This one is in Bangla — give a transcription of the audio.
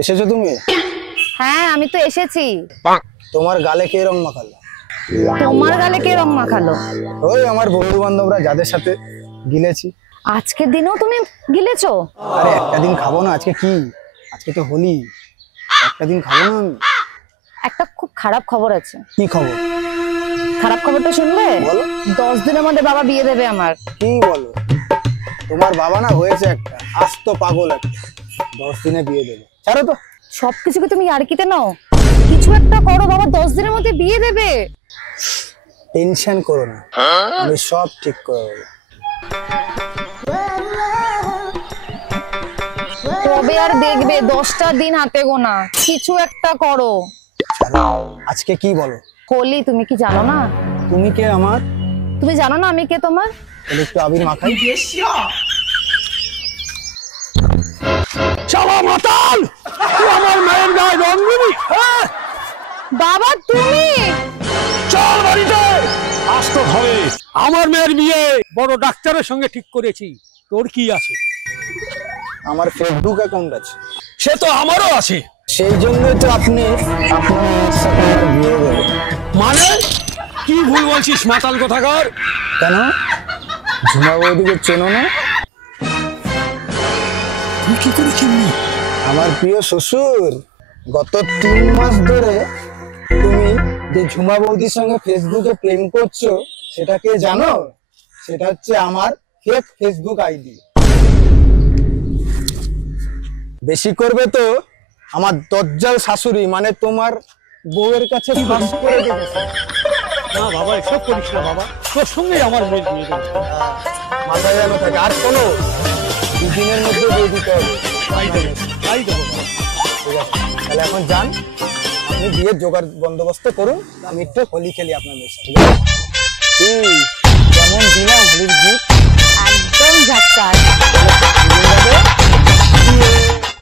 এসেছো তুমি? হ্যাঁ আমি তো এসেছি। তোমার গালে কে রং মাখালো? তোমার গালে কে রং মাখালো? ওই আমার বন্ধু বান্ধবরা যাদের সাথে গিলেছি। আজকের দিনেও তুমি গিলেছো? আরে একটা দিন খাবো না? আজকে কি? আজকে তো হোলি, একটা দিন খাবো না আমি? একটা খুব খারাপ খবর আছে। কি খবর? খারাপ খবরটা শুনবে? বলো। 10 দিনের মধ্যে বাবা বিয়ে দেবে আমার। কি বলো? তোমার বাবা না হয়েছে একটা আস্ত পাগল, একটা 10 দিনে বিয়ে দেবে। ছাড়ো তো। সবকিছুকে তুমি ইয়ার্কিতে নাও, কিছু একটা করো, বাবা 10 দিনের মধ্যে বিয়ে দেবে। টেনশন করো না, আমি সব ঠিক করে দেবো। কবে আর দেখবে? 10টা দিন হাতে গোনা, কিছু একটা করো। আজকে কি বলো? হোলি, তুমি কি জানো না? তুমি কে আমার? তুমি জানো না আমি কে তোমার? তাহলে একটু আবির মাখাই। শালা মাতাল, তুই আমার মায়ের গায়ে রং দিবি? বাবা তুমি চল বাড়িতে। আজ তো হবে আমার মেয়ের বিয়ে বড় ডাক্তারের সঙ্গে ঠিক করেছি। তোর কি আছে? আমার ফেসবুক অ্যাকাউন্ট আছে। সে তো আমারও আছে। সেই জন্যই তো আপনি আপনার মেয়ের সাথে আমার বিয়ে দেবেন। মানে কি ভুল বলছিস মাতাল কোথাকার? কেন, ঝুমা বৌদিকে চেনো না? তুই কি করে চিনলি? আমার প্রিয় শ্বশুর, গত 3 মাস ধরে তুমি যে ঝুমা বৌদির সঙ্গে ফেসবুকে প্রেম করছো সেটা কে জানো? সেটা হচ্ছে আমার ফেক ফেসবুক আইডি। বেশি করবে তো আমার দজ্জাল শাশুড়ি মানে তোমার বউয়ের কাছে ফাঁস করে দেবে। না বাবা, এসব করিস না বাবা, তোর সঙ্গেই আমার মেয়ের বিয়ে দেবো। মাথায় যেন থাকে। আর কোনো 2 দিনের মধ্যে দিয়ে দিতে হবে। তাই দেবো, তাই দেবো বাবা। ঠিক আছে, তাহলে এখন যান, আপনি বিয়ের জোগাড় বন্দোবস্ত করুন, আমি একটু হোলি খেলি আপনাদের সাথে। কি কেমন দিলাম হোলির